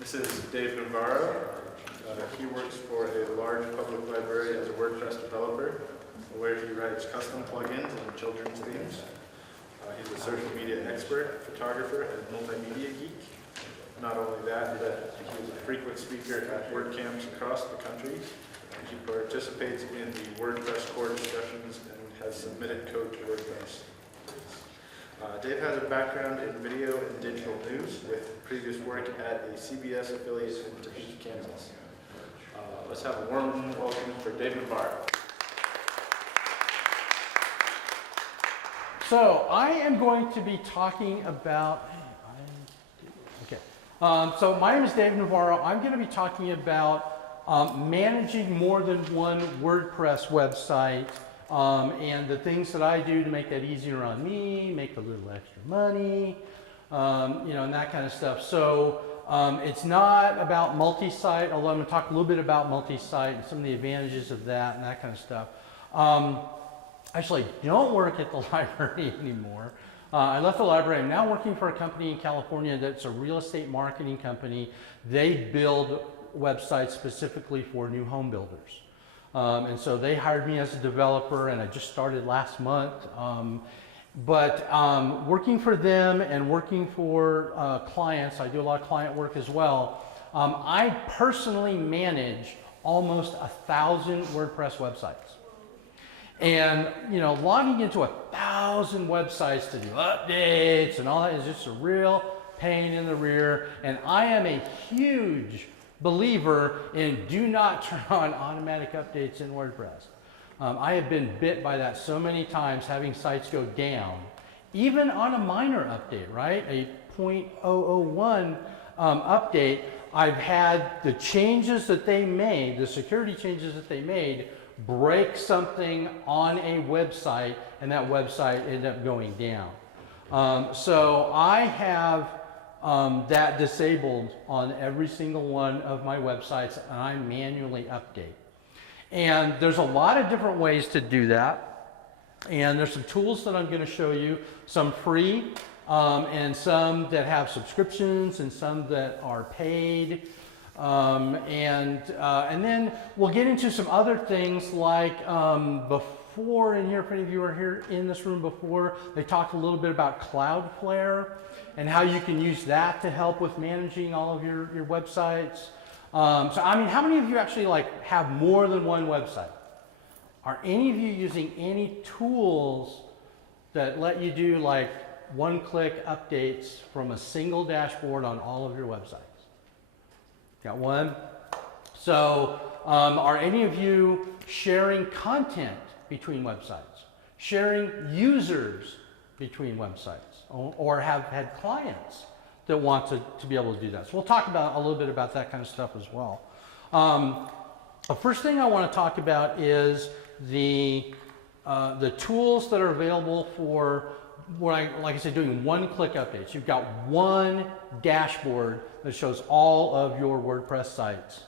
This is Dave Navarro. He works for a large public library as a WordPress developer, where he writes custom plugins and children's themes. He's a social media expert, photographer, and multimedia geek. Not only that, but he is a frequent speaker at WordCamps across the country. He participates in the WordPress core discussions and has submitted code to WordPress. Dave has a background in video and digital news with previous work at a CBS affiliate in Topeka, Kansas. Let's have a warm welcome for Dave Navarro. So I am going to be talking about, so my name is Dave Navarro. I'm going to be talking about managing more than one WordPress website and the things that I do to make that easier on me, make a little extra money, and that kind of stuff. So it's not about multi-site, although I'm going to talk a little bit about multi-site and some of the advantages of that and that kind of stuff. Actually, I don't work at the library anymore. I left the library. I'm now working for a company in California that's a real estate marketing company. They build websites specifically for new home builders. And so they hired me as a developer, and I just started last month. Working for them and working for clients, I do a lot of client work as well. I personally manage almost 1,000 WordPress websites. And, logging into 1,000 websites to do updates and all that is just a real pain in the rear. And I am a huge believer in do not turn on automatic updates in WordPress. I have been bit by that so many times, having sites go down, even on a minor update, right? A 0.001 update. I've had the changes that they made, the security changes that they made, break something on a website, and that website ended up going down. So I have that disabled on every single one of my websites, and I manually update. And there's a lot of different ways to do that. And there's some tools that I'm going to show you, some free and some that have subscriptions and some that are paid. And then we'll get into some other things like before in here, if any of you were here in this room before, they talked a little bit about Cloudflare and how you can use that to help with managing all of your websites. How many of you actually have more than one website? Are any of you using any tools that let you do one-click updates from a single dashboard on all of your websites? Got one? So are any of you sharing content between websites? Sharing users between websites? Or have had clients that want to be able to do that? So we'll talk about a little bit about that kind of stuff as well. The first thing I want to talk about is the tools that are available for like I said, doing one-click updates. You've got one dashboard that shows all of your WordPress sites.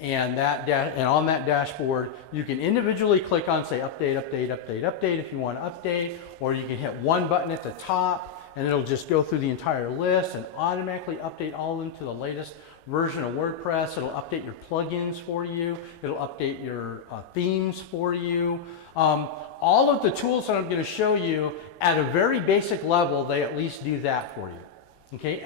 And on that dashboard, you can individually click on, say, update, update, update, update if you want to update, or you can hit one button at the top, and it'll just go through the entire list and automatically update all of them to the latest version of WordPress. It'll update your plugins for you. It'll update your themes for you. All of the tools that I'm going to show you, at a very basic level, they at least do that for you, okay,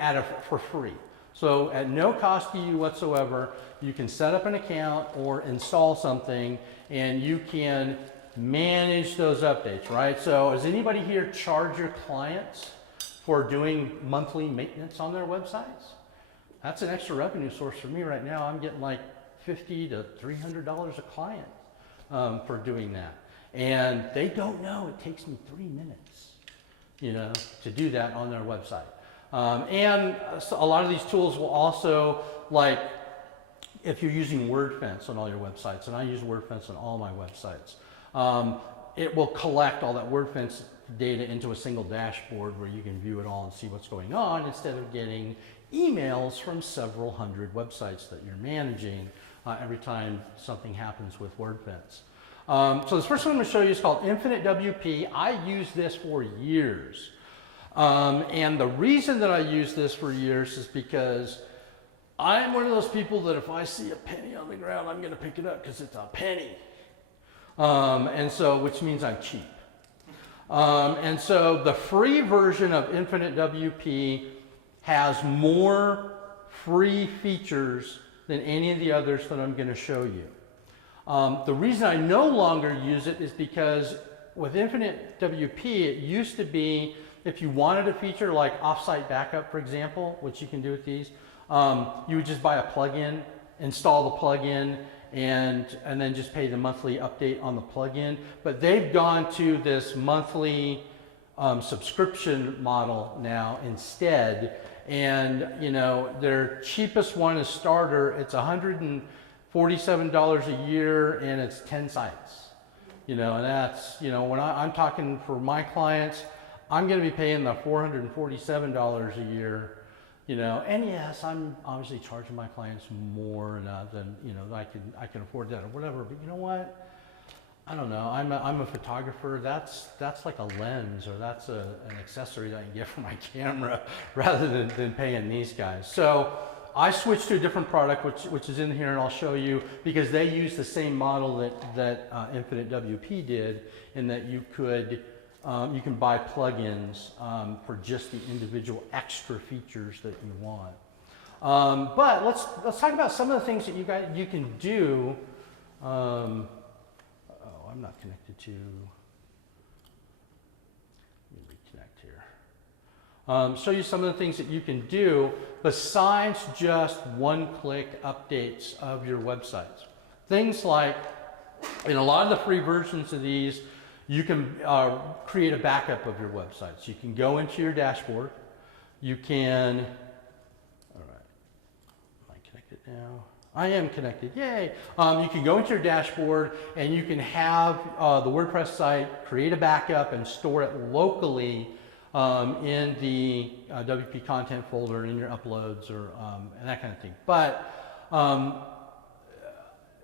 for free. So at no cost to you whatsoever, you can set up an account or install something, and you can manage those updates, right? So does anybody here charge your clients for doing monthly maintenance on their websites? That's an extra revenue source for me right now. I'm getting like $50 to $300 a client for doing that. And they don't know it takes me 3 minutes, to do that on their website. And so a lot of these tools will also, if you're using WordFence on all your websites, and I use WordFence on all my websites, it will collect all that WordFence data into a single dashboard where you can view it all and see what's going on instead of getting emails from several hundred websites that you're managing every time something happens with WordFence. So this first one I'm going to show you is called Infinite WP. I used this for years. And the reason that I used this for years is because I'm one of those people that if I see a penny on the ground, I'm going to pick it up because it's a penny. And so, which means I'm cheap. And so the free version of Infinite WP has more free features than any of the others that I'm going to show you. The reason I no longer use it is because with Infinite WP, it used to be if you wanted a feature like offsite backup, for example, which you can do with these, you would just buy a plugin, install the plugin, and then just pay the monthly update on the plugin. But they've gone to this monthly subscription model now instead. And you know, their cheapest one is starter. It's $147 a year, and it's 10 sites. You know, and that's, you know, when I'm talking for my clients, I'm going to be paying the $447 a year. You know, and yes, I'm obviously charging my clients more than, you know, I can afford that or whatever. But you know what? I don't know. I'm a photographer. That's like a lens, or that's an accessory that I can get for my camera, rather than paying these guys. So I switched to a different product, which is in here, and I'll show you, because they use the same model that Infinite WP did, in that you could. You can buy plugins for just the individual extra features that you want. But let's talk about some of the things that you can do. Oh, I'm not connected to. Let me reconnect here. Show you some of the things that you can do besides just one-click updates of your websites. Things like, in a lot of the free versions of these, you can create a backup of your websites. You can go into your dashboard. You can, all right, am I connected now? I am connected, yay. You can go into your dashboard and you can have the WordPress site, create a backup and store it locally in the WP content folder, in your uploads, or and that kind of thing. But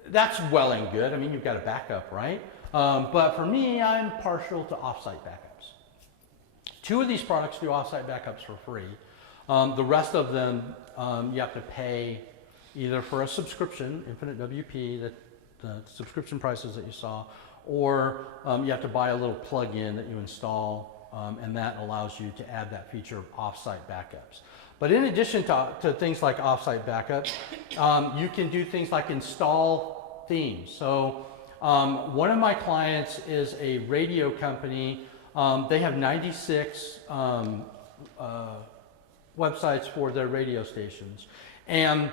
that's well and good. I mean, you've got a backup, right? But for me, I'm partial to offsite backups. 2 of these products do offsite backups for free. The rest of them, you have to pay either for a subscription, Infinite WP, the subscription prices that you saw, or you have to buy a little plugin that you install, and that allows you to add that feature of offsite backups. But in addition to things like offsite backups, you can do things like install themes. So one of my clients is a radio company. They have 96 websites for their radio stations, and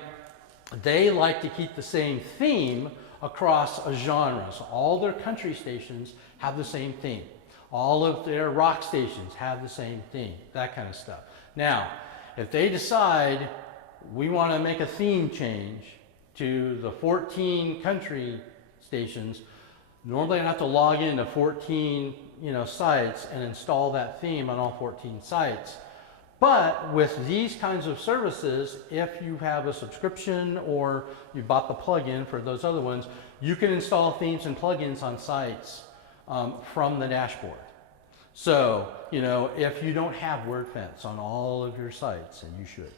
they like to keep the same theme across a genre. So all their country stations have the same theme. All of their rock stations have the same theme, that kind of stuff. Now, if they decide we want to make a theme change to the 14 country stations, normally I have to log into 14 sites and install that theme on all 14 sites. But with these kinds of services, if you have a subscription or you bought the plugin for those other ones, you can install themes and plugins on sites from the dashboard. So, if you don't have WordFence on all of your sites, and you should,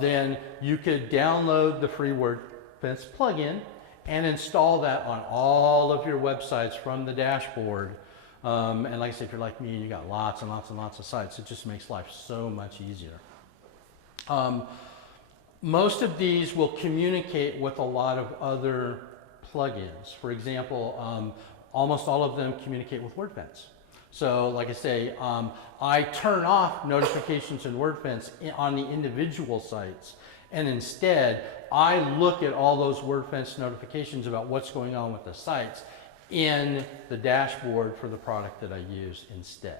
then you could download the free WordFence plugin and install that on all of your websites from the dashboard. And like I said, if you're like me and you got lots and lots and lots of sites, it just makes life so much easier. Most of these will communicate with a lot of other plugins. For example, almost all of them communicate with WordFence. So like I say, I turn off notifications in WordFence on the individual sites, and instead I look at all those WordFence notifications about what's going on with the sites in the dashboard for the product that I use instead.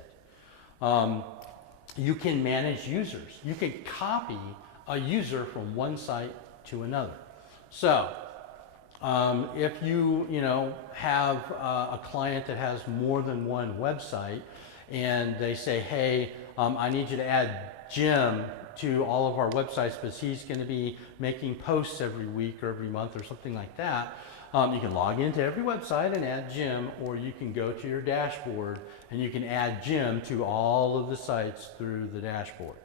You can manage users. You can copy a user from one site to another. So if you have a client that has more than one website, and they say, hey, I need you to add Jim to all of our websites because he's going to be making posts every week or every month or something like that. You can log into every website and add Jim, or you can go to your dashboard and you can add Jim to all of the sites through the dashboard.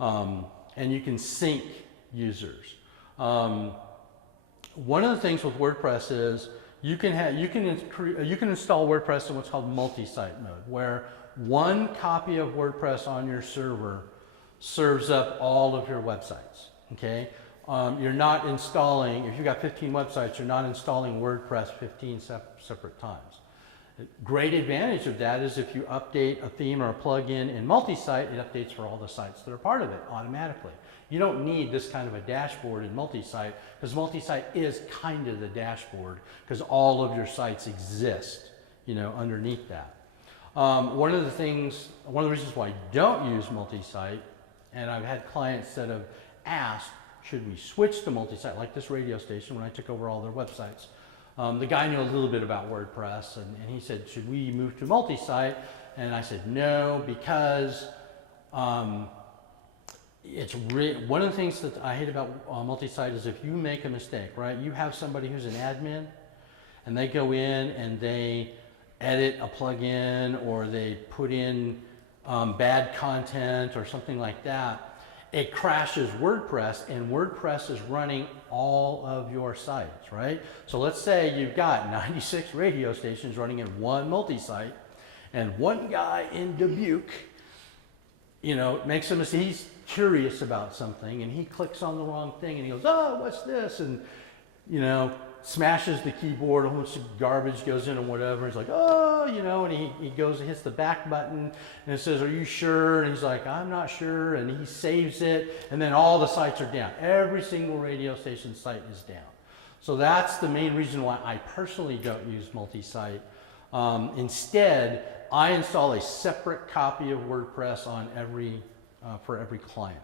And you can sync users. One of the things with WordPress is you can install WordPress in what's called multi-site mode, where one copy of WordPress on your server serves up all of your websites. Okay, you're not installing, if you've got 15 websites, you're not installing WordPress 15 separate times. Great advantage of that is if you update a theme or a plugin in multi-site, it updates for all the sites that are part of it automatically. You don't need this kind of a dashboard in multi-site, because multi-site is kind of the dashboard, because all of your sites exist, you know, underneath that. One of the reasons why I don't use multi-site, and I've had clients that have asked, should we switch to multi-site, like this radio station when I took over all their websites. The guy knew a little bit about WordPress, and he said, should we move to multi-site? And I said, no, because one of the things that I hate about multi-site is if you make a mistake, right? You have somebody who's an admin, and they go in and they edit a plugin, or they put in bad content or something like that. It crashes WordPress, and WordPress is running all of your sites, right? So let's say you've got 96 radio stations running in one multi-site, and one guy in Dubuque, you know, makes a mistake. He's curious about something, and he clicks on the wrong thing, and he goes, oh, what's this? And, you know, smashes the keyboard, a whole bunch of garbage goes in or whatever. He's like, oh, you know, and he goes and hits the back button, and it says, are you sure? And he's like, I'm not sure. And he saves it, and then all the sites are down. Every single radio station site is down. So that's the main reason why I personally don't use multi-site. Instead, I install a separate copy of WordPress on for every client.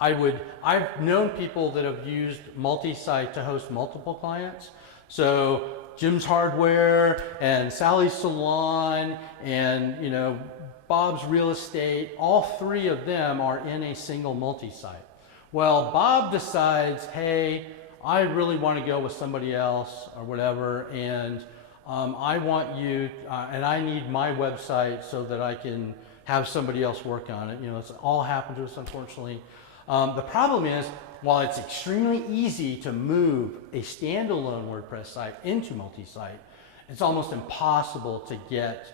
I've known people that have used multi-site to host multiple clients. So Jim's Hardware and Sally's Salon and, you know, Bob's Real Estate, all three of them are in a single multi-site. Well, Bob decides, hey, I really want to go with somebody else or whatever, and I want you, and I need my website so that I can have somebody else work on it. You know, it's all happened to us, unfortunately. The problem is, while it's extremely easy to move a standalone WordPress site into multi-site, it's almost impossible to get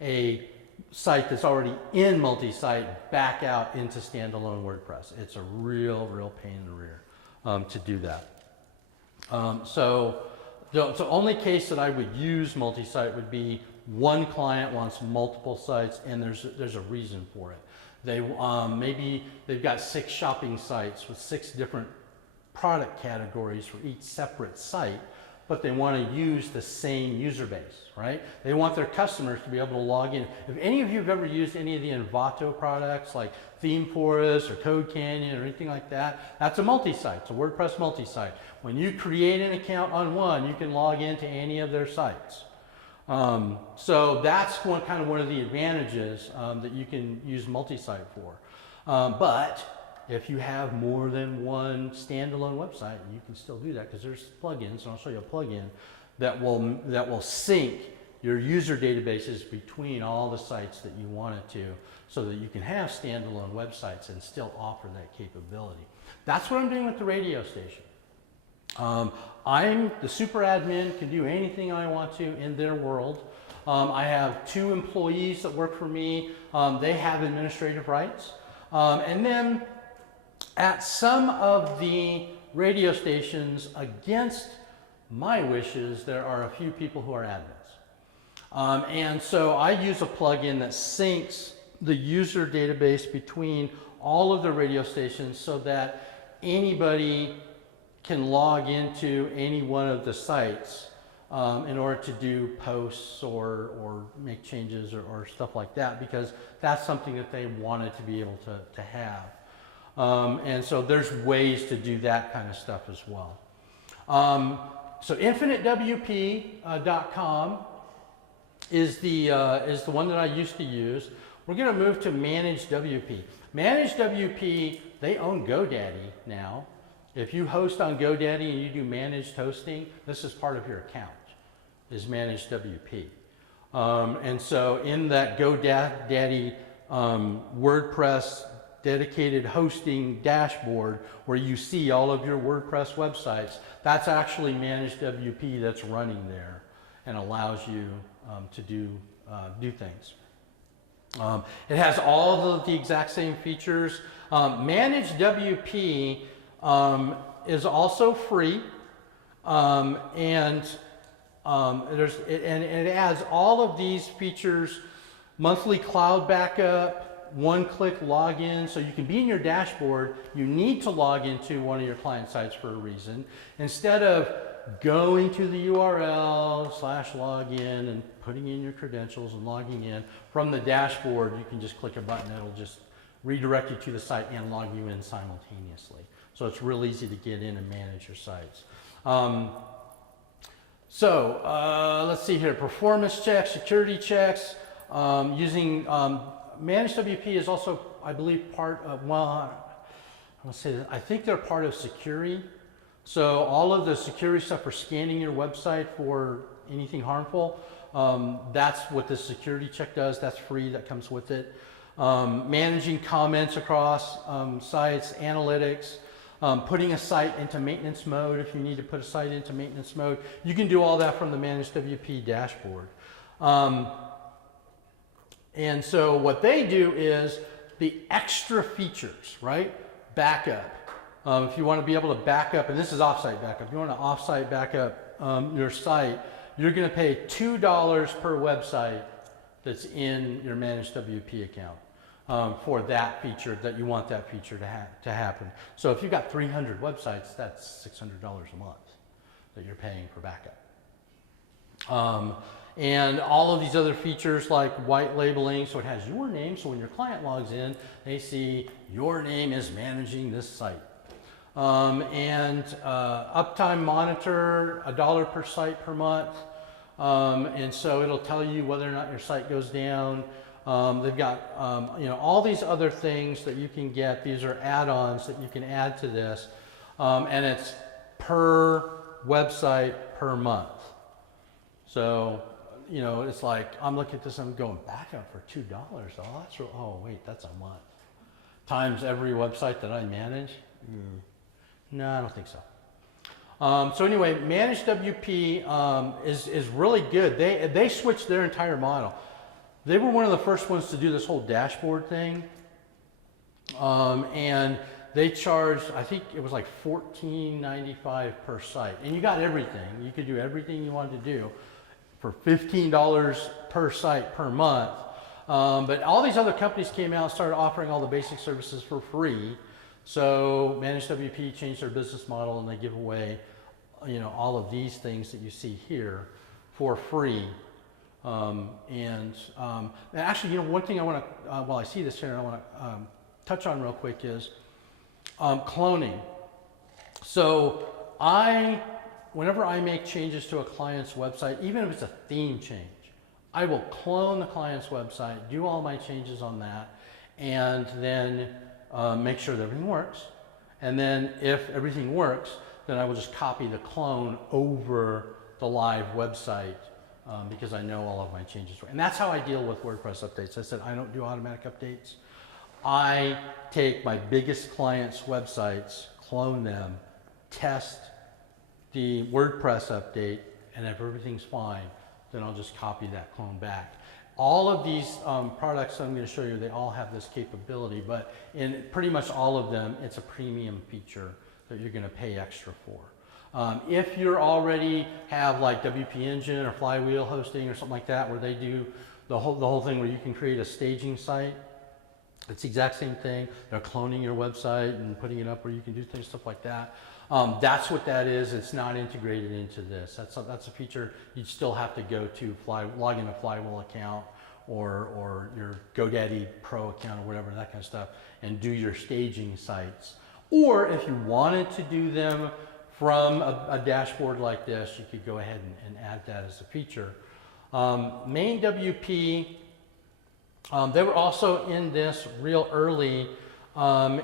a site that's already in multi-site back out into standalone WordPress. It's a real pain in the rear to do that. So the only case that I would use multi-site would be one client wants multiple sites, and there's a reason for it. Maybe they've got 6 shopping sites with 6 different product categories for each separate site, but they want to use the same user base, right? They want their customers to be able to log in. If any of you have ever used any of the Envato products like ThemeForest or Code Canyon or anything like that, that's a multi-site. It's a WordPress multi-site. When you create an account on one, you can log into any of their sites. So that's kind of one of the advantages that you can use multi-site for. But if you have more than one standalone website, you can still do that, because there's plugins, and I'll show you a plugin that will sync your user databases between all the sites that you want it to, so that you can have standalone websites and still offer that capability. That's what I'm doing with the radio station. I'm the super admin, can do anything I want to in their world. I have 2 employees that work for me. They have administrative rights. And then at some of the radio stations, against my wishes, there are a few people who are admins. And so I use a plugin that syncs the user database between all of the radio stations, so that anybody can log into any one of the sites in order to do posts or make changes or stuff like that, because that's something that they wanted to be able to have. And so there's ways to do that kind of stuff as well. So infinitewp.com is the one that I used to use. We're going to move to Managed WP. Managed WP, they own GoDaddy now. If you host on GoDaddy and you do managed hosting, this is part of your account, is Managed WP. And so in that GoDaddy WordPress dedicated hosting dashboard where you see all of your WordPress websites. That's actually Managed WP that's running there and allows you to do things. It has all of the exact same features. Managed WP is also free, and it adds all of these features: monthly cloud backup, one-click login, so you can be in your dashboard. You need to log into one of your client sites for a reason. Instead of going to the URL/login and putting in your credentials and logging in from the dashboard, you can just click a button. It'll just redirect you to the site and log you in simultaneously. So it's real easy to get in and manage your sites. Let's see here, performance checks, security checks, using Managed WP is also, I believe, part of, well, let's say that, I think they're part of security. So all of the security stuff for scanning your website for anything harmful, that's what the security check does. That's free, that comes with it. Managing comments across sites, analytics, putting a site into maintenance mode if you need to put a site into maintenance mode. You can do all that from the Managed WP dashboard. And so what they do is the extra features, right? Backup. If you want to be able to back up, and this is offsite backup, if you want to offsite backup your site, you're going to pay $2 per website that's in your Managed WP account for that feature, that you want that feature to happen. So if you've got 300 websites, that's $600 a month that you're paying for backup. And all of these other features like white labeling, so it has your name, so when your client logs in, they see your name is managing this site. Uptime monitor, $1 per site per month. And so it'll tell you whether or not your site goes down. They've got all these other things that you can get. These are add-ons that you can add to this. And it's per website per month. So, it's like, I'm looking at this, I'm going back up for $2. Oh, that's real. Oh, wait, that's a month. Times every website that I manage? No, I don't think so. So anyway, Managed WP is really good. They switched their entire model. They were one of the first ones to do this whole dashboard thing. And they charged, I think it was like $14.95 per site. And you got everything. You could do everything you wanted to do for $15 per site per month. But all these other companies came out and started offering all the basic services for free. So Managed WP changed their business model and they give away, all of these things that you see here for free. Actually, one thing I want to, while I see this here, I want to touch on real quick is cloning. So whenever I make changes to a client's website, even if it's a theme change, I will clone the client's website, do all my changes on that, and then make sure that everything works. And then if everything works, then I will just copy the clone over the live website because I know all of my changes. And that's how I deal with WordPress updates. I said I don't do automatic updates. I take my biggest clients' websites, clone them, test the WordPress update, and if everything's fine, then I'll just copy that clone back. All of these products I'm going to show you, they all have this capability, but in pretty much all of them, it's a premium feature that you're going to pay extra for. If you already have like WP Engine or Flywheel hosting or something like that, where they do the whole thing where you can create a staging site, it's the exact same thing. They're cloning your website and putting it up where you can do things, stuff like that. That's what that is. It's not integrated into this. That's a feature you'd still have to go to log in a Flywheel account or your GoDaddy Pro account or whatever, that kind of stuff, and do your staging sites. Or if you wanted to do them from a dashboard like this, you could go ahead and add that as a feature. Main WP, they were also in this real early, I'm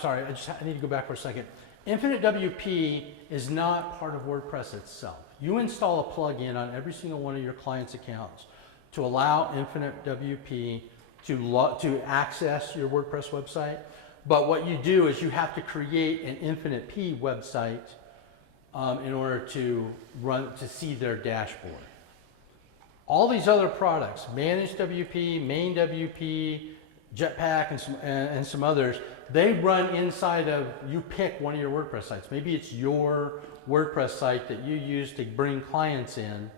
sorry, I need to go back for a second. Infinite WP is not part of WordPress itself. You install a plugin on every single one of your clients' accounts to allow Infinite WP to access your WordPress website. But what you do is you have to create an Infinite P website in order to see their dashboard. All these other products, Managed WP, Main WP, Jetpack, and some others, they run inside of, you pick one of your WordPress sites. Maybe it's your WordPress site that you use to bring clients in,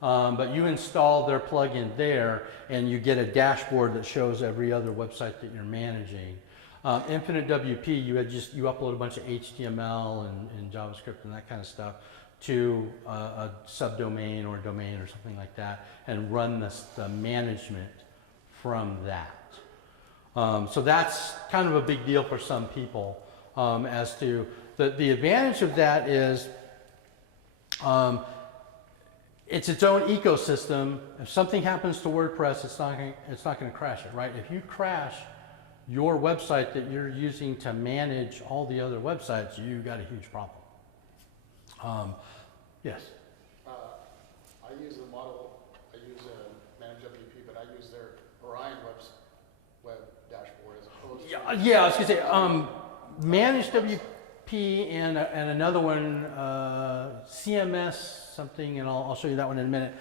but you install their plugin there and you get a dashboard that shows every other website that you're managing. Infinite WP, you upload a bunch of HTML and JavaScript and that kind of stuff to a subdomain or a domain or something like that and run the management from that. So that's kind of a big deal for some people as to the advantage of that is it's its own ecosystem. If something happens to WordPress, it's not going to crash it, right? If you crash your website that you're using to manage all the other websites, you got a huge problem. Yes? I use the model, I use Manage WP, but I use their Orion web dashboard as opposed to... Yeah, I was going to say, Manage WP and another one, CMS something, and I'll show you that one in a minute.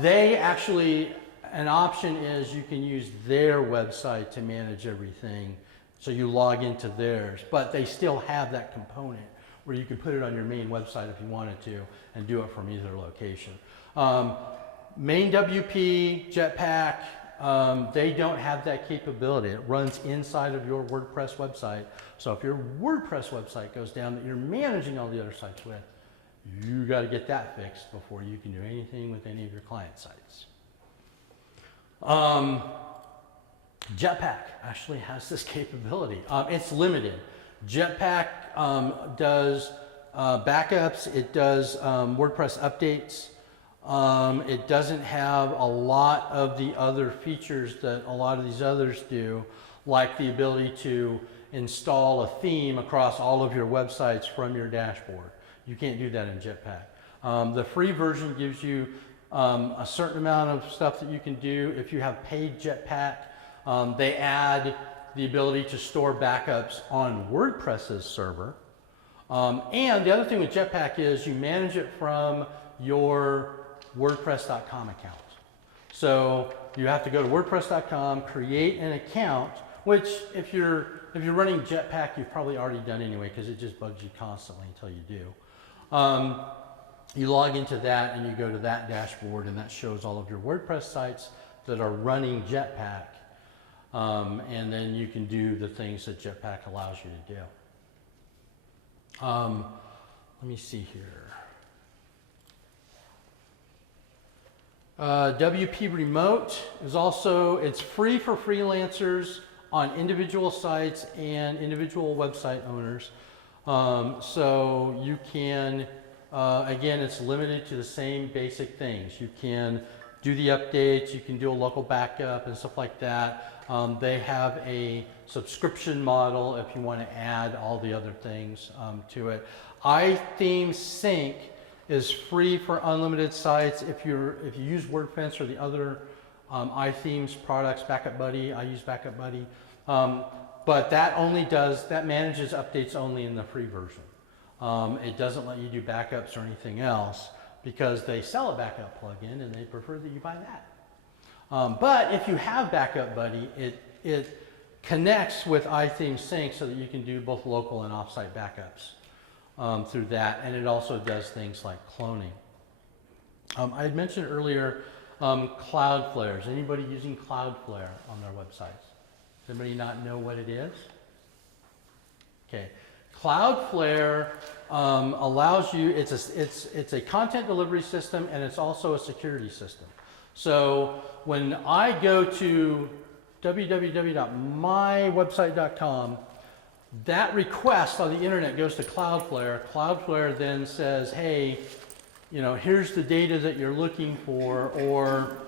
They actually, an option is you can use their website to manage everything. So you log into theirs, but they still have that component where you can put it on your main website if you wanted to and do it from either location. Main WP, Jetpack, they don't have that capability. It runs inside of your WordPress website. So if your WordPress website goes down that you're managing all the other sites with, you got to get that fixed before you can do anything with any of your client sites. Jetpack actually has this capability. It's limited. Jetpack does backups, it does WordPress updates. It doesn't have a lot of the other features that a lot of these others do, like the ability to install a theme across all of your websites from your dashboard. You can't do that in Jetpack. The free version gives you a certain amount of stuff that you can do. If you have paid Jetpack, they add the ability to store backups on WordPress's server. And the other thing with Jetpack is you manage it from your WordPress.com account. So you have to go to WordPress.com, create an account, which if you're running Jetpack, you've probably already done anyway because it just bugs you constantly until you do. You log into that and you go to that dashboard and that shows all of your WordPress sites that are running Jetpack. And then you can do the things that Jetpack allows you to do. Let me see here. WP Remote is also, it's free for freelancers on individual sites and individual website owners. So you can, again, it's limited to the same basic things. You can do the updates, you can do a local backup and stuff like that. They have a subscription model if you want to add all the other things to it. iTheme Sync is free for unlimited sites if you use WordFence or the other iThemes products. Backup Buddy, I use Backup Buddy, but that manages updates only in the free version. It doesn't let you do backups or anything else because they sell a backup plugin and they prefer that you buy that. But if you have Backup Buddy, it connects with iTheme Sync so that you can do both local and offsite backups through that, and it also does things like cloning. I had mentioned earlier Cloudflare. Is anybody using Cloudflare on their websites? Does anybody not know what it is? Okay, Cloudflare allows you. It's a content delivery system and it's also a security system. So when I go to www.mywebsite.com, that request on the internet goes to Cloudflare. Cloudflare then says, hey, here's the data that you're looking for, or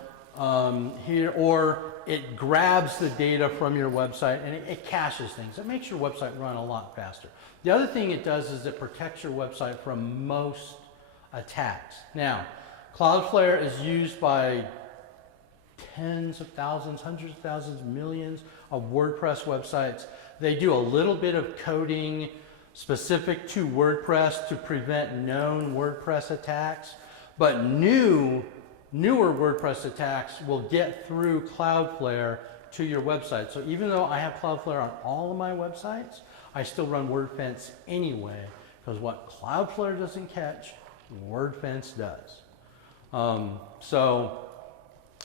it grabs the data from your website and it caches things. It makes your website run a lot faster. The other thing it does is it protects your website from most attacks. Now, Cloudflare is used by tens of thousands, hundreds of thousands, millions of WordPress websites. They do a little bit of coding specific to WordPress to prevent known WordPress attacks, but newer WordPress attacks will get through Cloudflare to your website. So even though I have Cloudflare on all of my websites, I still run WordFence anyway, because what Cloudflare doesn't catch, WordFence does.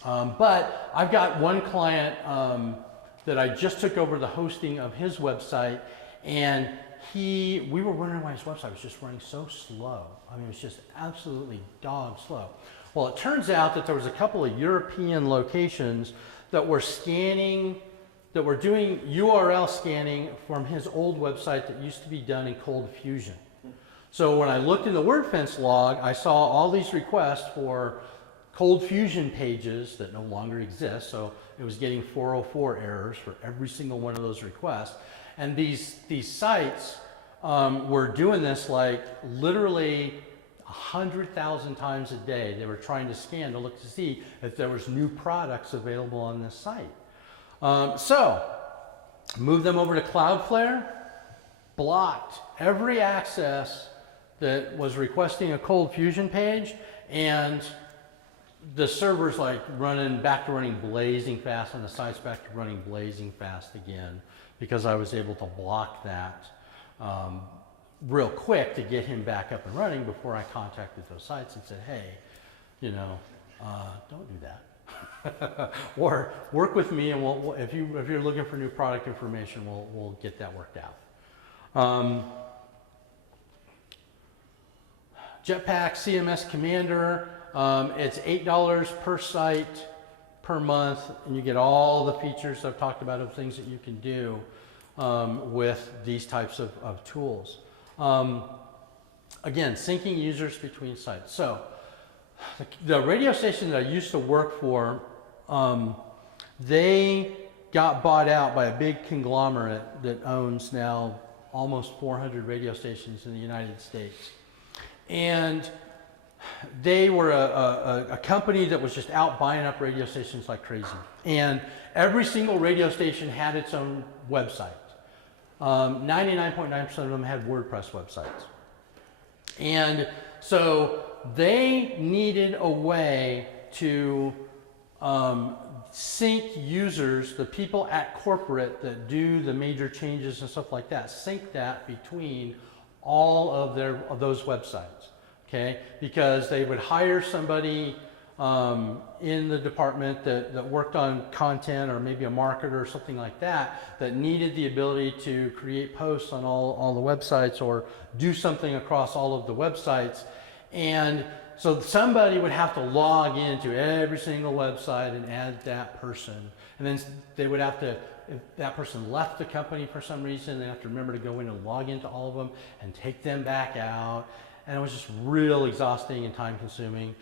But I've got one client that I just took over the hosting of his website, and we were wondering why his website was just running so slow. I mean, it was just absolutely dog slow. Well, it turns out that there was a couple of European locations that were scanning, that were doing URL scanning from his old website that used to be done in Cold Fusion. So when I looked in the WordFence log, I saw all these requests for Cold Fusion pages that no longer exist. So it was getting 404 errors for every single one of those requests. And these sites were doing this like literally 100,000 times a day. They were trying to scan to look to see if there was new products available on this site. So moved them over to Cloudflare, blocked every access that was requesting a Cold Fusion page, and the server's like back to running blazing fast, and the site's back to running blazing fast again, because I was able to block that real quick to get him back up and running before I contacted those sites and said, hey, don't do that. Or work with me, and if you're looking for new product information, we'll get that worked out. Jetpack CMS Commander, it's $8 per site per month, and you get all the features I've talked about of things that you can do with these types of tools. Again, syncing users between sites. So the radio station that I used to work for, they got bought out by a big conglomerate that owns now almost 400 radio stations in the United States. And they were a company that was just out buying up radio stations like crazy. And every single radio station had its own website. 99.9% of them had WordPress websites. And so they needed a way to sync users, the people at corporate that do the major changes and stuff like that, sync that between all of those websites, okay? Because they would hire somebody in the department that worked on content, or maybe a marketer or something like that, that needed the ability to create posts on all the websites or do something across all of the websites. And so somebody would have to log into every single website and add that person. And then they would have to, if that person left the company for some reason, they have to remember to go in and log into all of them and take them back out. And it was just real exhausting and time consuming.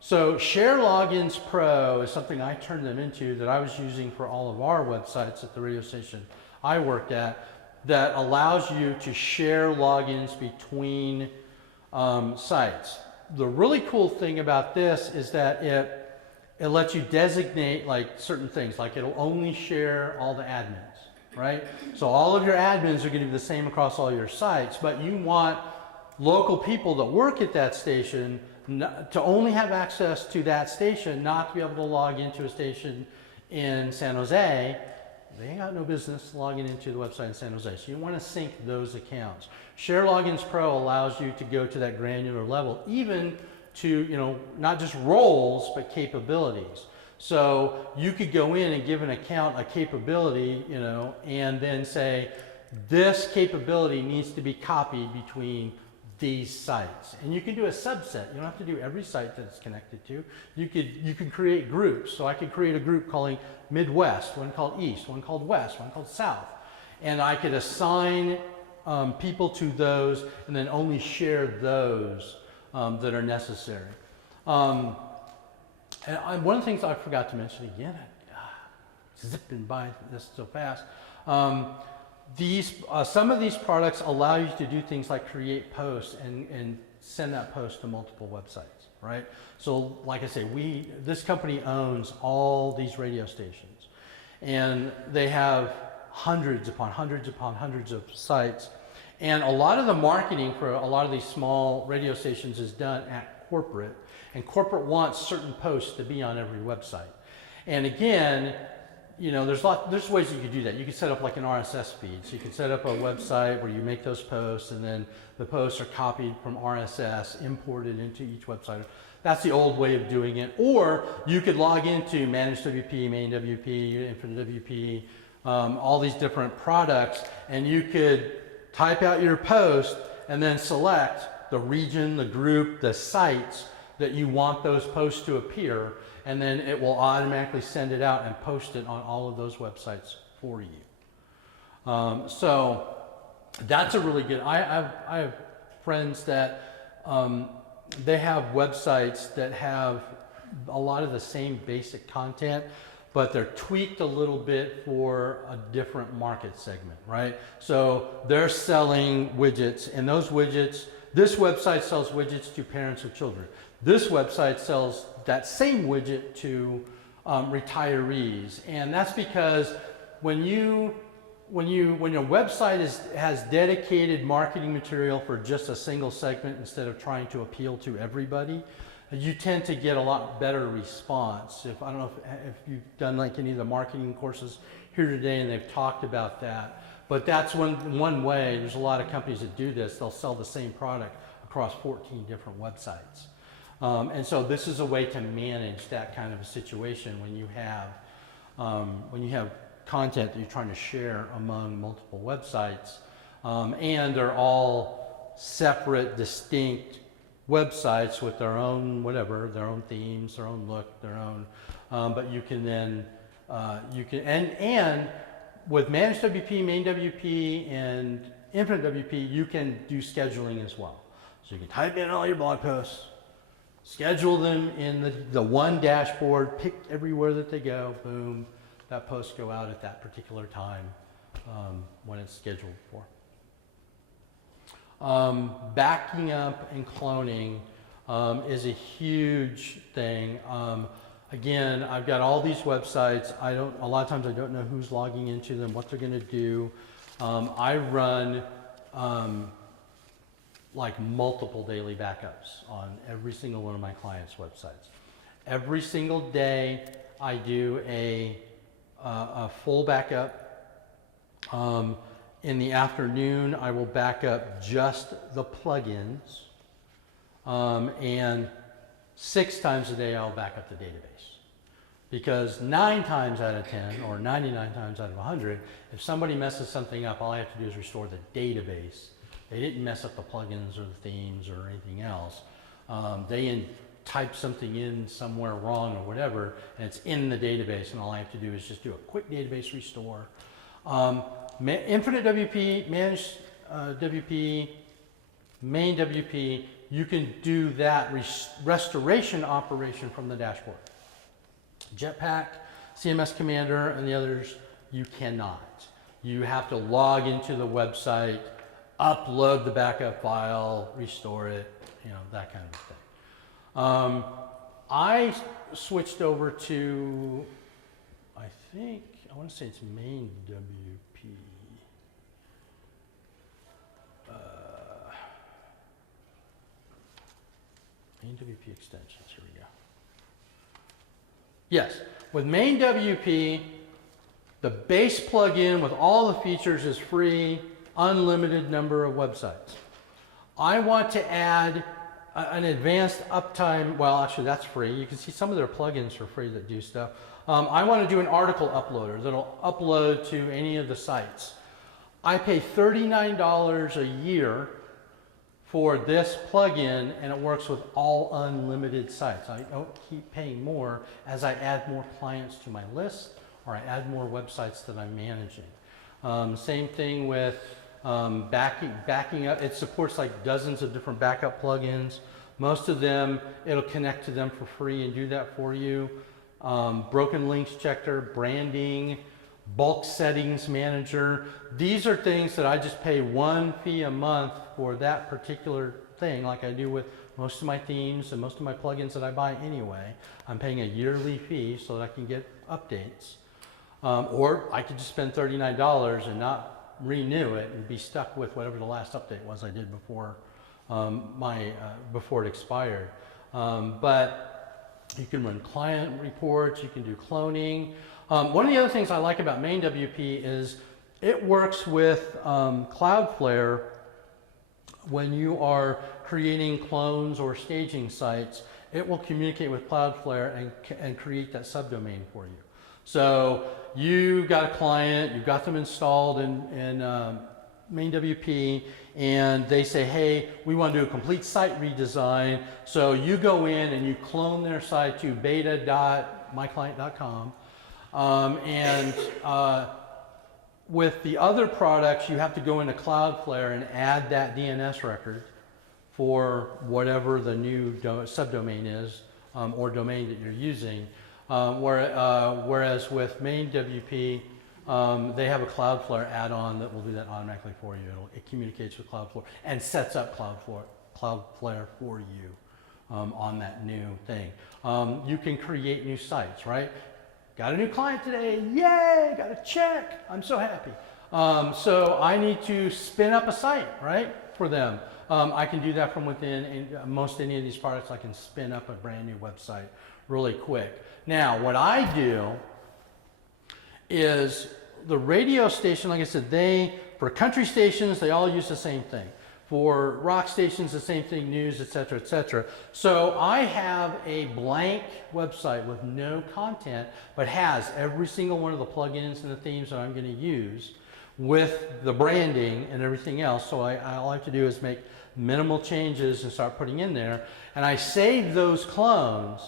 So Share Logins Pro is something I turned them into that I was using for all of our websites at the radio station I worked at, that allows you to share logins between sites. The really cool thing about this is that it lets you designate like certain things, like it'll only share all the admins, right? So all of your admins are going to be the same across all your sites, but you want local people that work at that station to only have access to that station, not to be able to log into a station in San Jose. They ain't got no business logging into the website in San Jose. So you want to sync those accounts. Share Logins Pro allows you to go to that granular level, even to, not just roles, but capabilities. So you could go in and give an account a capability, and then say, this capability needs to be copied between these sites. And you can do a subset. You don't have to do every site that it's connected to. You could create groups. So I could create a group calling Midwest, one called East, one called West, one called South. And I could assign people to those and then only share those that are necessary. And one of the things I forgot to mention again, zipping by this so fast, some of these products allow you to do things like create posts and send that post to multiple websites. right? So like I say, this company owns all these radio stations, and they have hundreds upon hundreds upon hundreds of sites. And a lot of the marketing for a lot of these small radio stations is done at corporate, and corporate wants certain posts to be on every website. And again, you know, there's ways you could do that. You could set up like an RSS feed. So you could set up a website where you make those posts, and then the posts are copied from RSS, imported into each website. That's the old way of doing it. Or you could log into Managed WP, Main WP, Infinite WP, all these different products, and you could type out your post and then select the region, the group, the sites that you want those posts to appear, and then it will automatically send it out and post it on all of those websites for you. So that's a really good, I have friends that they have websites that have a lot of the same basic content, but they're tweaked a little bit for a different market segment, right? So they're selling widgets, and those widgets, this website sells widgets to parents of children. This website sells that same widget to retirees, and that's because when your website has dedicated marketing material for just a single segment instead of trying to appeal to everybody, you tend to get a lot better response. I don't know if you've done like any of the marketing courses here today, and they've talked about that, but that's one way. There's a lot of companies that do this. They'll sell the same product across 14 different websites. And so this is a way to manage that kind of a situation when you have content that you're trying to share among multiple websites, and they're all separate, distinct websites with their own whatever, their own themes, their own look, their own. But you can then and with Managed WP, Main WP, and Infinite WP, you can do scheduling as well. So you can type in all your blog posts, schedule them in the one dashboard, pick everywhere that they go, boom, that post go out at that particular time when it's scheduled for. Backing up and cloning is a huge thing. Again, I've got all these websites. A lot of times I don't know who's logging into them, what they're going to do. I run like multiple daily backups on every single one of my clients' websites. Every single day I do a full backup. In the afternoon I will back up just the plugins, and 6 times a day I'll back up the database. Because 9 times out of 10 or 99 times out of 100, if somebody messes something up, all I have to do is restore the database. They didn't mess up the plugins or the themes or anything else. They typed something in somewhere wrong or whatever, and it's in the database, and all I have to do is just do a quick database restore. Infinite WP, Managed WP, Main WP, you can do that restoration operation from the dashboard. Jetpack, CMS Commander, and the others, you cannot. You have to log into the website, upload the backup file, restore it, you know, that kind of thing. I switched over to, I want to say it's Main WP. Main WP extensions, here we go. Yes, with Main WP, the base plugin with all the features is free, unlimited number of websites. I want to add an advanced uptime, well actually that's free. You can see some of their plugins for free that do stuff. I want to do an article uploader that'll upload to any of the sites. I pay $39 a year for this plugin, and it works with all unlimited sites. I don't keep paying more as I add more clients to my list or I add more websites that I'm managing. Same thing with backing up. It supports like dozens of different backup plugins. Most of them, it'll connect to them for free and do that for you. Broken links checker, branding, bulk settings manager. These are things that I just pay one fee a month for that particular thing, like I do with most of my themes and most of my plugins that I buy anyway. I'm paying a yearly fee so that I can get updates. Or I could just spend $39 and not renew it and be stuck with whatever the last update was I did before before it expired. But you can run client reports, you can do cloning. One of the other things I like about MainWP is it works with Cloudflare when you are creating clones or staging sites. It will communicate with Cloudflare and create that subdomain for you. So you got a client, you've got them installed in MainWP, and they say, hey, we want to do a complete site redesign. So you go in and you clone their site to beta.myclient.com. With the other products, you have to go into Cloudflare and add that DNS record for whatever the new subdomain is or domain that you're using. Whereas with MainWP, they have a Cloudflare add-on that will do that automatically for you. It communicates with Cloudflare and sets up Cloudflare for you on that new thing. You can create new sites, right? Got a new client today, yay, got a check, I'm so happy. So I need to spin up a site, right, for them. I can do that from within most any of these products. I can spin up a brand new website really quick. Now, what I do is the radio station, like I said, for country stations, they all use the same thing. For rock stations, the same thing, news, etc., etc. So I have a blank website with no content, but has every single one of the plugins and the themes that I'm going to use with the branding and everything else. So all I have to do is make minimal changes and start putting in there. And I save those clones,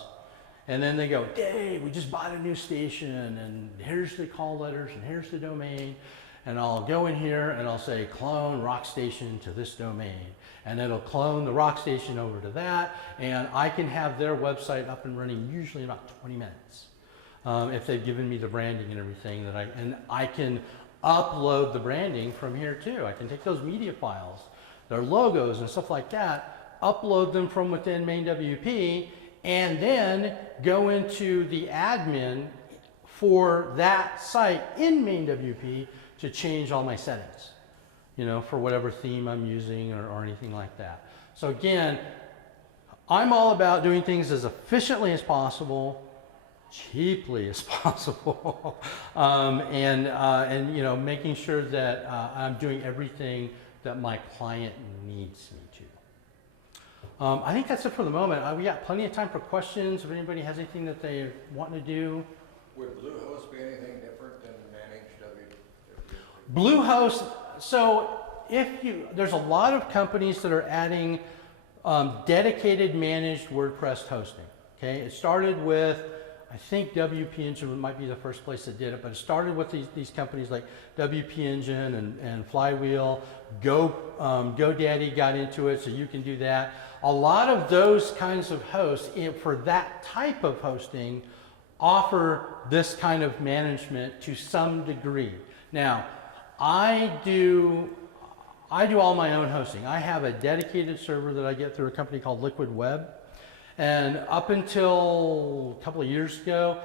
and then they go, Dave, we just bought a new station, and here's the call letters, and here's the domain. And I'll go in here and I'll say clone rock station to this domain, and it'll clone the rock station over to that, and I can have their website up and running usually in about 20 minutes if they've given me the branding and everything and I can upload the branding from here too. I can take those media files, their logos and stuff like that, upload them from within MainWP, and then go into the admin for that site in MainWP to change all my settings, for whatever theme I'm using or anything like that. So again, I'm all about doing things as efficiently as possible, cheaply as possible, and making sure that I'm doing everything that my client needs me to. I think that's it for the moment. We got plenty of time for questions. If anybody has anything that they want to do. Would Bluehost be anything different than managed Bluehost, so there's a lot of companies that are adding dedicated managed WordPress hosting. Okay, it started with, I think WP Engine might be the first place that did it, but it started with these companies like WP Engine and Flywheel. GoDaddy got into it, so you can do that. A lot of those kinds of hosts for that type of hosting offer this kind of management to some degree. Now, I do all my own hosting. I have a dedicated server that I get through a company called Liquid Web. And up until a couple of years ago,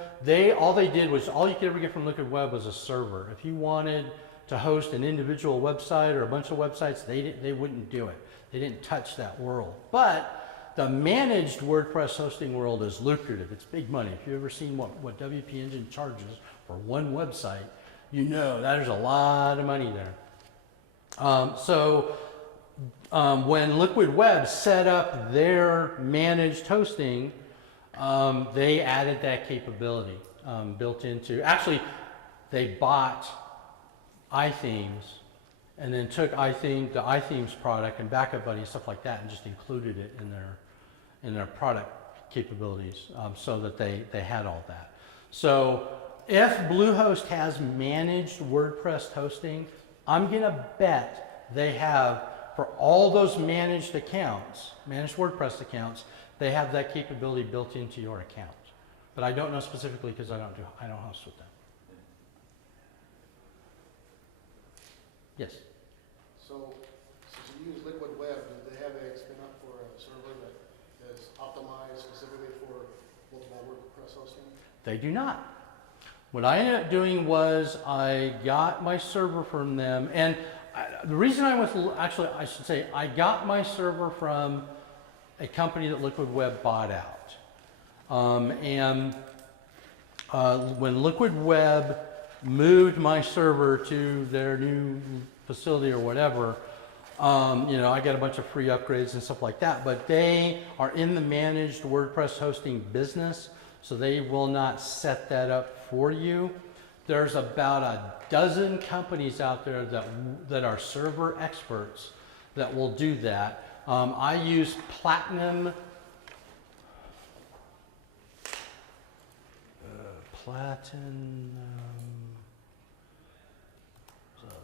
all they did was, all you could ever get from Liquid Web was a server. If you wanted to host an individual website or a bunch of websites, they wouldn't do it. They didn't touch that world. But the managed WordPress hosting world is lucrative. It's big money. If you've ever seen what WP Engine charges for one website, you know that there's a lot of money there. When Liquid Web set up their managed hosting, they added that capability built into, actually they bought iThemes and then took the iThemes product and Backup Buddy and stuff like that and just included it in their product capabilities so that they had all that. So if Bluehost has managed WordPress hosting, I'm gonna bet they have, for all those managed accounts, managed WordPress accounts, they have that capability built into your account. But I don't know specifically because I don't host with them. Yes? So, since you use Liquid Web, do they have a spin up optimized specifically for multiple WordPress hosting? They do not. What I ended up doing was I got my server from them, and the reason I was, actually I should say, I got my server from a company that Liquid Web bought out. When Liquid Web moved my server to their new facility or whatever, you know, I got a bunch of free upgrades and stuff like that, but they are in the managed WordPress hosting business, so they will not set that up for you. There's about a dozen companies out there that are server experts that will do that. I use Platinum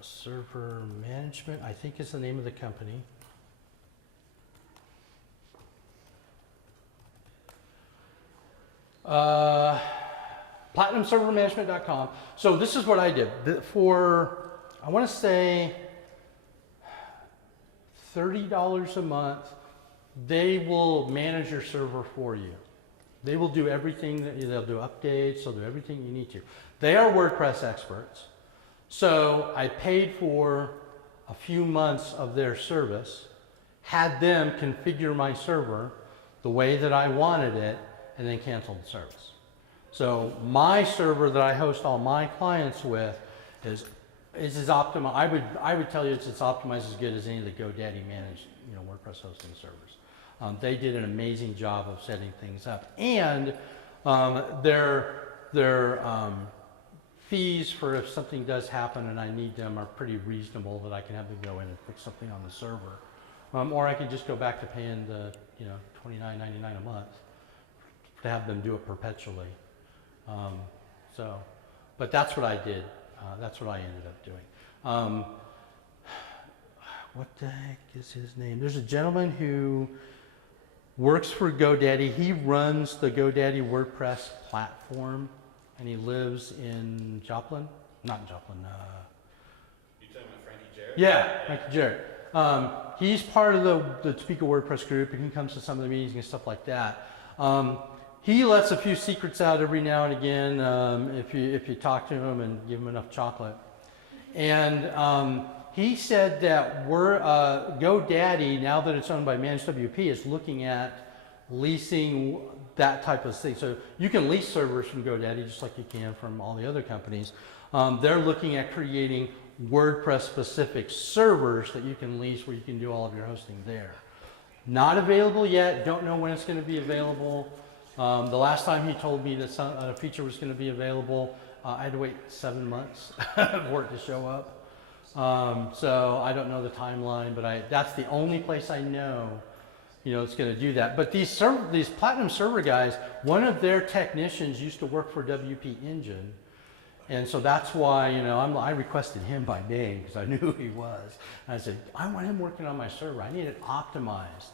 Server Management, I think is the name of the company. PlatinumServerManagement.com. So this is what I did. For, I want to say, $30 a month, they will manage your server for you. They will do everything, they'll do updates, they'll do everything you need to. They are WordPress experts. So I paid for a few months of their service, had them configure my server the way that I wanted it, and then canceled the service. So my server that I host all my clients with is as optimized. I would tell you it's optimized as good as any of the GoDaddy managed, you know, WordPress hosting servers. They did an amazing job of setting things up, and their fees for if something does happen and I need them are pretty reasonable, that I can have them go in and fix something on the server, or I can just go back to paying the, you know, $29.99 a month to have them do it perpetually. But that's what I did. That's what I ended up doing. What the heck is his name? There's a gentleman who works for GoDaddy. He runs the GoDaddy WordPress platform, and he lives in Joplin. Not in Joplin. You talking about Frankie Jarrett? Yeah, Frankie Jarrett. He's part of the Speak of WordPress group, and he comes to some of the meetings and stuff like that. He lets a few secrets out every now and again if you talk to him and give him enough chocolate. And he said that GoDaddy, now that it's owned by ManageWP, is looking at leasing that type of thing. So you can lease servers from GoDaddy just like you can from all the other companies. They're looking at creating WordPress-specific servers that you can lease where you can do all of your hosting there. Not available yet. Don't know when it's going to be available. The last time he told me that a feature was going to be available, I had to wait 7 months for it to show up. So I don't know the timeline, but that's the only place I know, you know, it's going to do that. But these Platinum server guys, one of their technicians used to work for WP Engine. And so that's why, you know, I requested him by name because I knew who he was. And I said, I want him working on my server. I need it optimized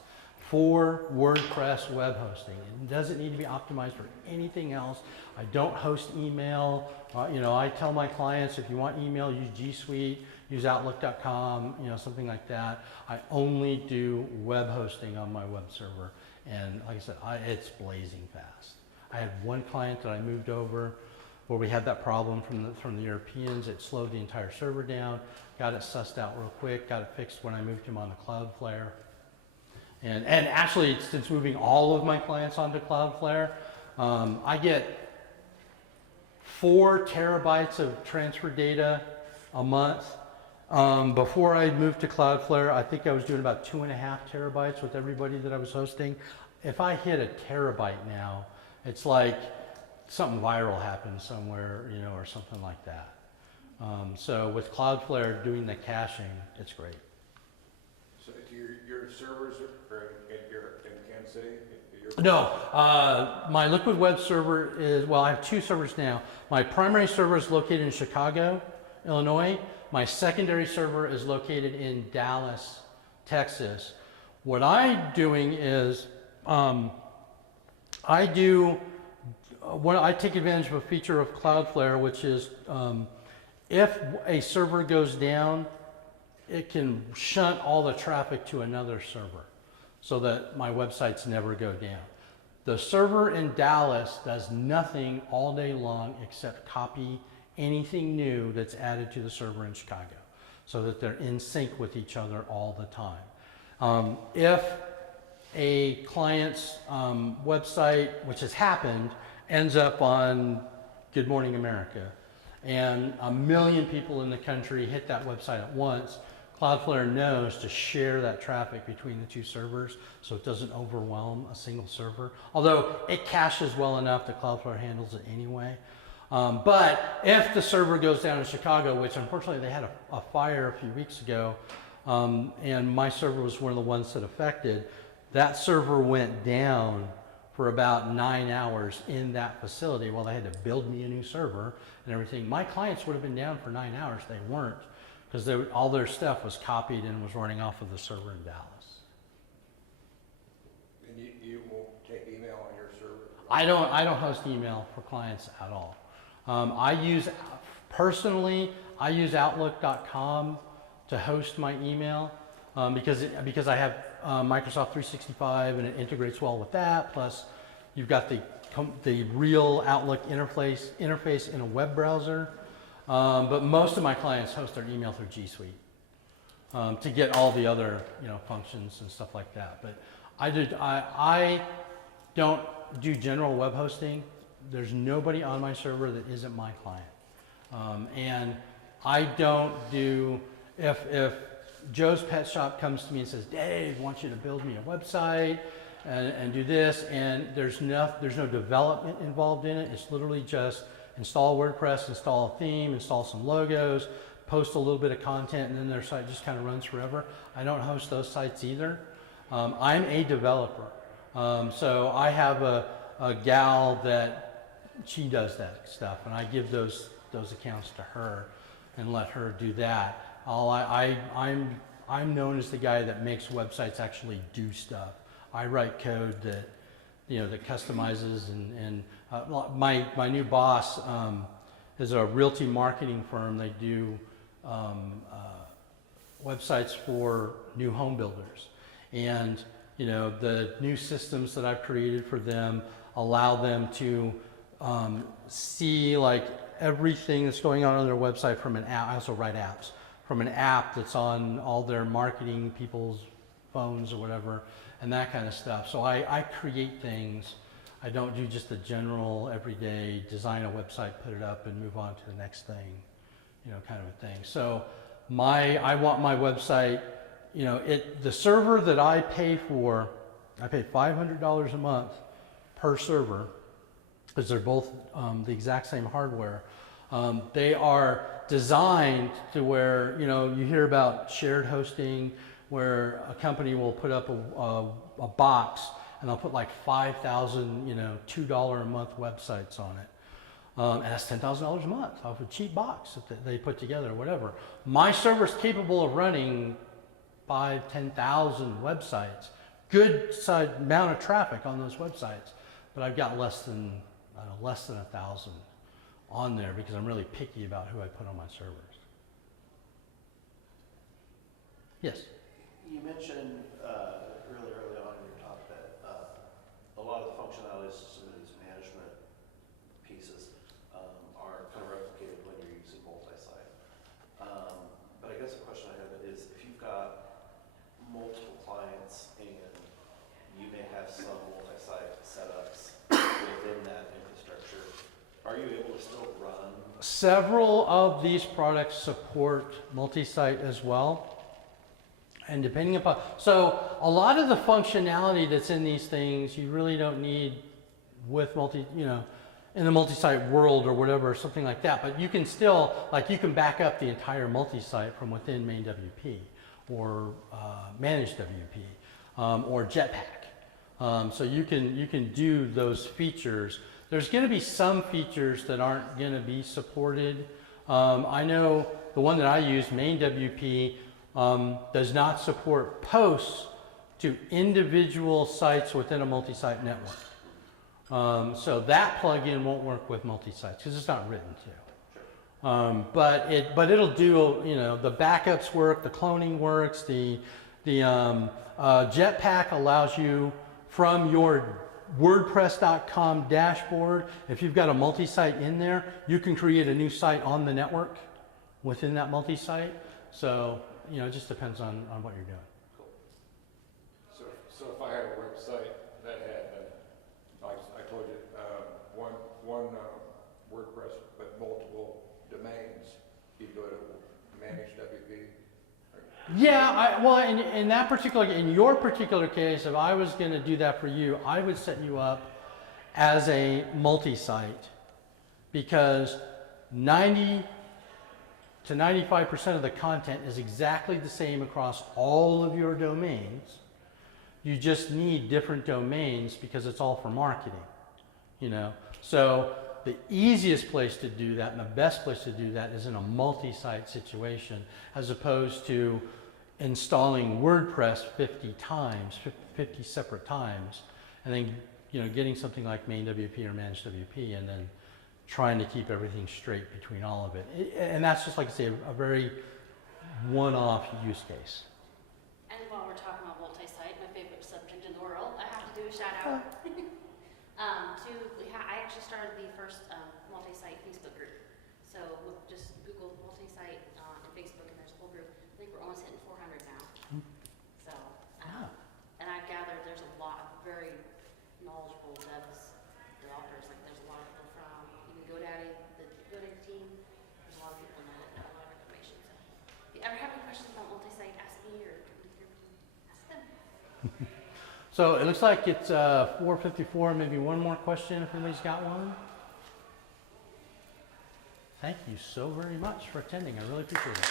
for WordPress web hosting. It doesn't need to be optimized for anything else. I don't host email. You know, I tell my clients, if you want email, use G Suite, use Outlook.com, you know, something like that. I only do web hosting on my web server. And like I said, it's blazing fast. I had one client that I moved over where we had that problem from the Europeans. It slowed the entire server down, got it sussed out real quick, got it fixed when I moved him onto Cloudflare. And actually, since moving all of my clients onto Cloudflare, I get 4 terabytes of transfer data a month. Before I moved to Cloudflare, I think I was doing about 2.5 terabytes with everybody that I was hosting. If I hit a terabyte now, it's like something viral happened somewhere, you know, or something like that. So with Cloudflare doing the caching, it's great. So your servers are in Kansas City? No, my Liquid Web server is, well, I have 2 servers now. My primary server is located in Chicago, Illinois. My secondary server is located in Dallas, Texas. What I'm doing is, I take advantage of a feature of Cloudflare, which is if a server goes down, it can shunt all the traffic to another server so that my websites never go down. The server in Dallas does nothing all day long except copy anything new that's added to the server in Chicago, so that they're in sync with each other all the time. If a client's website, which has happened, ends up on Good Morning America, and 1 million people in the country hit that website at once, Cloudflare knows to share that traffic between the two servers so it doesn't overwhelm a single server. Although it caches well enough that Cloudflare handles it anyway. But if the server goes down in Chicago, which unfortunately they had a fire a few weeks ago, and my server was one of the ones that affected, that server went down for about 9 hours in that facility while they had to build me a new server and everything. My clients would have been down for 9 hours. They weren't, because all their stuff was copied and was running off of the server in Dallas. And you won't take email on your server? I don't host email for clients at all. Personally, I use Outlook.com to host my email because I have Microsoft 365 and it integrates well with that. Plus, you've got the real Outlook interface in a web browser. But most of my clients host their email through G Suite to get all the other functions and stuff like that. But I don't do general web hosting. There's nobody on my server that isn't my client, and I don't do if Joe's Pet Shop comes to me and says, Dave, I want you to build me a website and do this, and there's no development involved in it. It's literally just install WordPress, install a theme, install some logos, post a little bit of content, and then their site just kind of runs forever. I don't host those sites either. I'm a developer. So I have a gal that she does that stuff, and I give those accounts to her and let her do that. I'm known as the guy that makes websites actually do stuff. I write code that that customizes, and my new boss is a realty marketing firm. They do websites for new home builders, and the new systems that I've created for them allow them to see like everything that's going on their website from an app. I also write apps from an app that's on all their marketing people's phones or whatever, and that kind of stuff. So I create things. I don't do just the general everyday design a website, put it up, and move on to the next thing, kind of a thing. So I want my website, the server that I pay for, I pay $500 a month per server, because they're both the exact same hardware. They are designed to where, you hear about shared hosting, where a company will put up a box and they'll put like 5,000, $2 a month websites on it. And that's $10,000 a month off a cheap box that they put together, or whatever. My server's capable of running 5,000, 10,000 websites, good side amount of traffic on those websites, but I've got less than 1,000 on there because I'm really picky about who I put on my servers. Yes? You mentioned really early on in your talk that a lot of the functionalities of some of these management pieces are kind of replicated when you're using multi-site. But I guess the question I have is, if you've got multiple clients and you may have some multi-site setups within that infrastructure, are you able to still run? Several of these products support multi-site as well. And depending upon, so a lot of the functionality that's in these things, you really don't need with in the multi-site world or whatever, something like that. But you can still, you can back up the entire multi-site from within main WP or managed WP or Jetpack. So you can do those features. There's going to be some features that aren't going to be supported. I know the one that I use, main WP, does not support posts to individual sites within a multi-site network. So that plugin won't work with multi-sites because it's not written to. But it'll do, the backups work, the cloning works, the Jetpack allows you from your WordPress.com dashboard. If you've got a multi-site in there, you can create a new site on the network within that multi-site. So, you know, it just depends on what you're doing. So if I had a website that had, like I told you, one WordPress, but multiple domains, you go to manage WP. Yeah, well, in your particular case, if I was going to do that for you, I would set you up as a multi-site, because 90 to 95% of the content is exactly the same across all of your domains. You just need different domains because it's all for marketing, you know. So the easiest place to do that and the best place to do that is in a multi-site situation, as opposed to installing WordPress 50 times, 50 separate times, and then, you know, getting something like main WP or managed WP and then trying to keep everything straight between all of it. And that's just, like I say, a very one-off use case. And while we're talking about multi-site, my favorite subject in the world, I have to do a shout out. I actually started the first multi-site Facebook group. So just Google multi-site on Facebook and there's a whole group. I think we're almost hitting 400 now. So, and I've gathered there's a lot of very knowledgeable developers. Like there's a lot of people from even GoDaddy, the GoDaddy team. There's a lot of people in there that know a lot of information. So if you ever have any questions about multi-site, ask me or ask them. So it looks like it's 4:54. Maybe one more question if anybody's got one. Thank you so very much for attending. I really appreciate it.